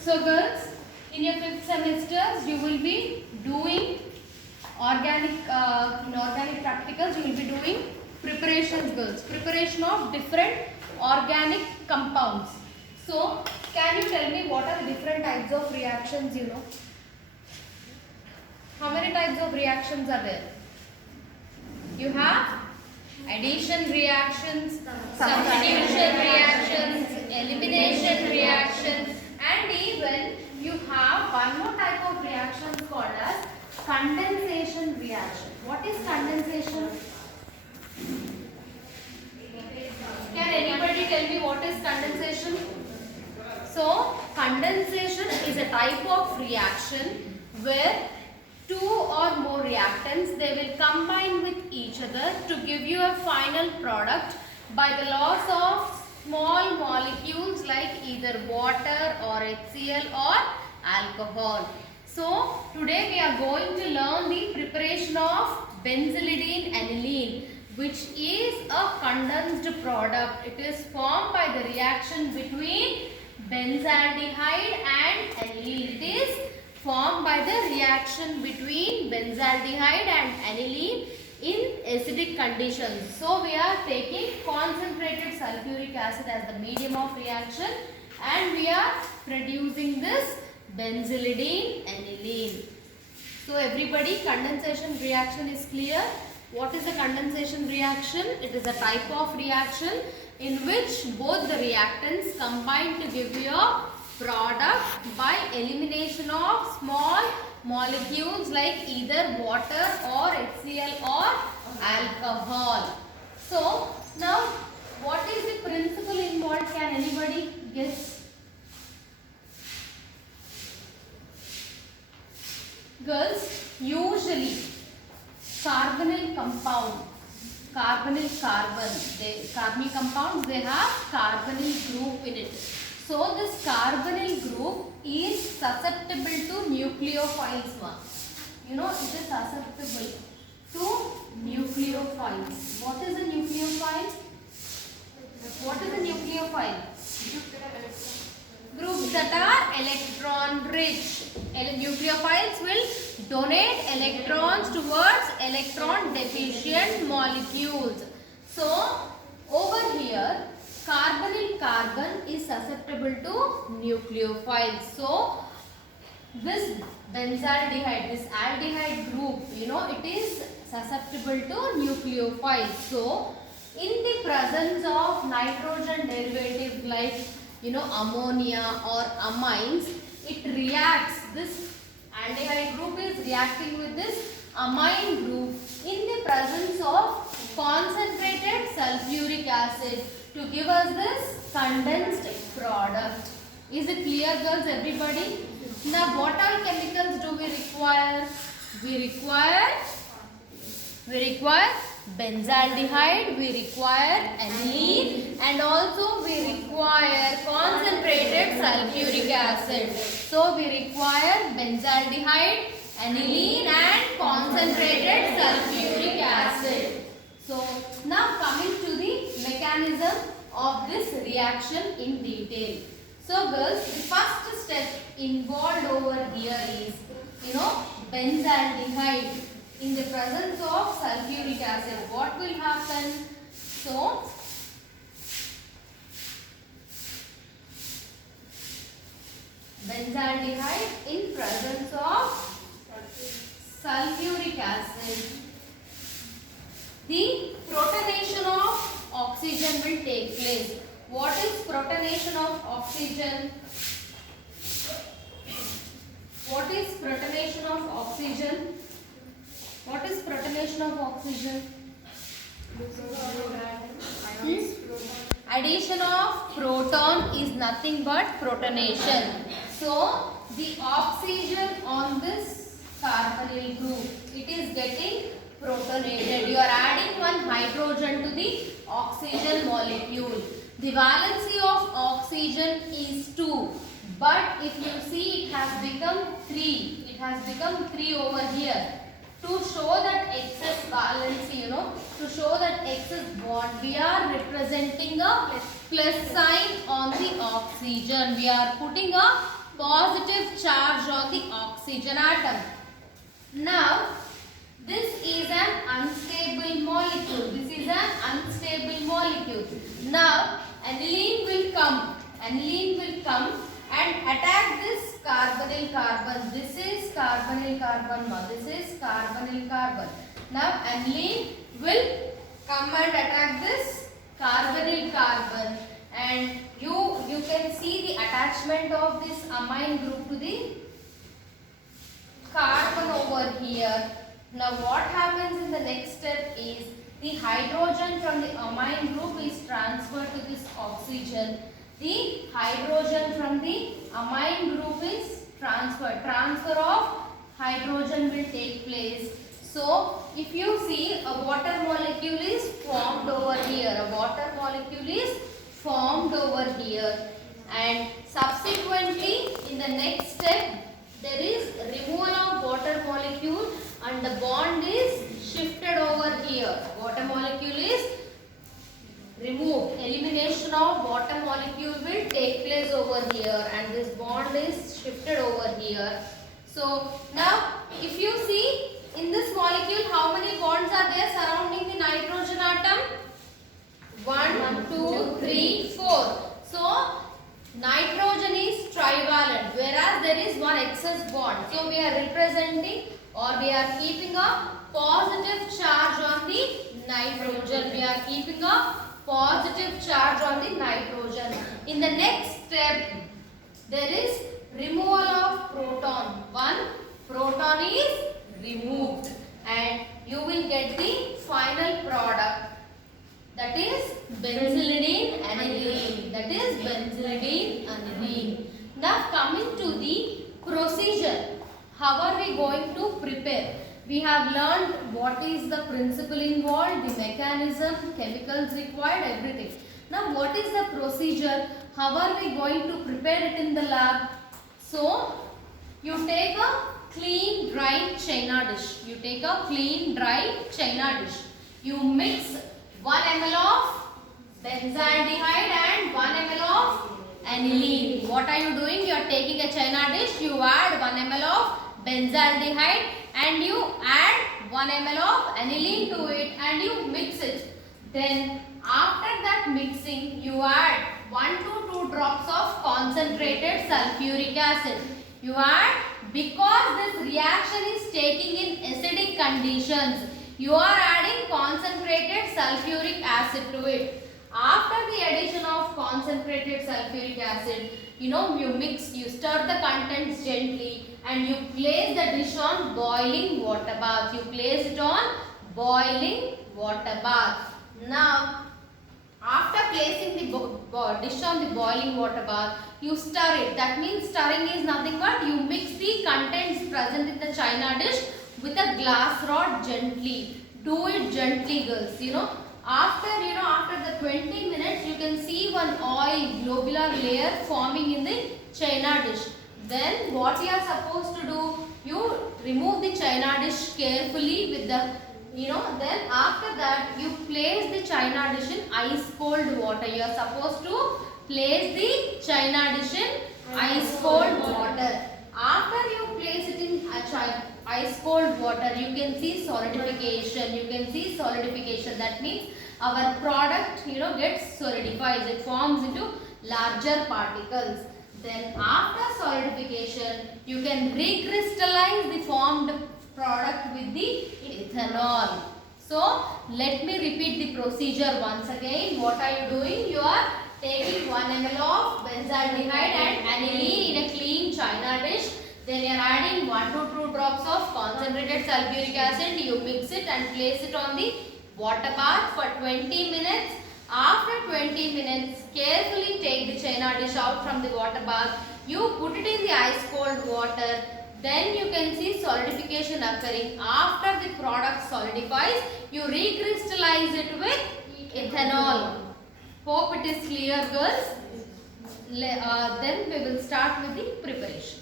So girls, in your 5th semesters, you will be doing in organic practicals, you will be doing preparations, girls. Preparation of different organic compounds. So, can you tell me what are the different types of reactions you know? How many types of reactions are there? You have addition reactions, substitution reactions, elimination reactions, and even you have one more type of reaction called as condensation reaction. What is condensation? Can anybody tell me what is condensation? So, condensation is a type of reaction where two or more reactants, they will combine with each other to give you a final product by the loss of small molecules like either water or HCl or alcohol. So, today we are going to learn the preparation of Benzilidine Aniline, which is a condensed product. It is formed by the reaction between benzaldehyde and aniline. It is formed by the reaction between benzaldehyde and aniline in acidic conditions. So, we are taking concentrated sulfuric acid as the medium of reaction and we are producing this Benzilidine Aniline. So, everybody, condensation reaction is clear. What is a condensation reaction? It is a type of reaction in which both the reactants combine to give you a product by elimination of small molecules like either water or HCl or alcohol. So, now what is the principle involved? Can anybody guess? Girls, usually carbonyl compound, carbonyl compounds, they have carbonyl group in it. So, this carbonyl group is susceptible to nucleophiles. You know, it is susceptible to nucleophiles. What is a nucleophile? What is a nucleophile? Groups that are electron rich. Nucleophiles will donate electrons towards electron deficient molecules. So, over here, carbonyl carbon is susceptible to nucleophiles. So, this benzaldehyde, this aldehyde group, you know, it is susceptible to nucleophiles. So, in the presence of nitrogen derivatives like, you know, ammonia or amines, it reacts. This aldehyde group is reacting with this amine group in the presence of concentrated sulfuric acid to give us this condensed product. Is it clear, girls, everybody? Now, what all chemicals do we require? We require benzaldehyde, we require aniline, and also we require concentrated sulfuric acid. So, we require benzaldehyde, aniline and concentrated sulfuric acid. So, now coming to the mechanism of this reaction in detail. So, girls, the first step involved over here is, you know, benzaldehyde. In the presence of sulfuric acid, what will happen? So, benzaldehyde in presence of sulfuric acid, the protonation of oxygen will take place. What is protonation of oxygen? What is protonation of oxygen? What is protonation of oxygen? Addition of proton is nothing but protonation. So, the oxygen on this carbonyl group, it is getting protonated. You are adding one hydrogen to the oxygen molecule. The valency of oxygen is 2. But if you see, it has become 3. It has become 3 over here. To show that excess valency, you know, to show that excess bond, we are representing a plus sign on the oxygen. We are putting a positive charge on the oxygen atom. Now, this is an unstable molecule. This is an unstable molecule. Now, aniline will come. Aniline will come and attack this carbonyl carbon. This is carbonyl carbon. Now, this is carbonyl carbon. Now, aniline will come and attack this carbonyl carbon, and you can see the attachment of this amine group to the carbon over here. Now what happens in the next step is the hydrogen from the amine group is transferred to this oxygen. The hydrogen from the amine group is transferred. Transfer of hydrogen will take place. So if you see, a water molecule is formed over here. A water molecule is formed over here, and subsequently in the next step there is removal of water molecule and the bond is shifted over here. Water molecule is removed. Elimination of water molecule will take place over here, and this bond is shifted over here. So now if you see in this molecule, how many bonds are there surrounding the nitrogen atom? 1, 2, 3, 4. So nitrogen is trivalent, whereas there is one excess bond. So we are representing, or we are keeping a positive charge on the nitrogen. We are keeping a positive charge on the nitrogen. In the next step, there is removal of proton. One proton is removed, and you will get the final product, that is benzilidine aniline. That is benzilidine aniline. Now coming to the procedure, how are we going to prepare? We have learned what is the principle involved, the mechanism, chemicals required, everything. Now what is the procedure? How are we going to prepare it in the lab? So you take a clean dry china dish. You take a clean dry china dish. You mix 1 ml of benzaldehyde and 1 ml of aniline. What are you doing? You are taking a china dish. You add 1 ml of benzaldehyde and you add 1 ml of aniline to it, and you mix it. Then after that mixing, you add 1 to 2 drops of concentrated sulfuric acid. You add, because this reaction is taking in acidic conditions, you are adding concentrated sulfuric acid to it. After the addition of concentrated sulfuric acid, you mix, you stir the contents gently, and you place the dish on boiling water bath. You place it on boiling water bath. Now, after placing the dish on the boiling water bath, you stir it. That means stirring is nothing but you mix the contents present in the china dish with a glass rod gently. Do it gently, girls. After the 20 minutes, you can see one oil globular layer forming in the china dish. Then what you are supposed to do? You remove the china dish carefully with the then after that you place the china dish in ice cold water. You are supposed to place the china dish in ice cold water. After you place it in ice cold water, you can see solidification. That means our product gets solidifies. It forms into larger particles. Then after solidification, you can recrystallize the formed product with the ethanol. So let me repeat the procedure once again. What are you doing? You are taking 1 ml of benzaldehyde and aniline in a clean china dish. Then you are adding 1 to 2 drops of concentrated sulfuric acid. You mix it and place it on the water bath for 20 minutes. After 20 minutes, carefully take the china dish out from the water bath. You put it in the ice cold water. Then you can see solidification occurring. After the product solidifies, you recrystallize it with ethanol. Hope it is clear, girls. Then we will start with the preparation.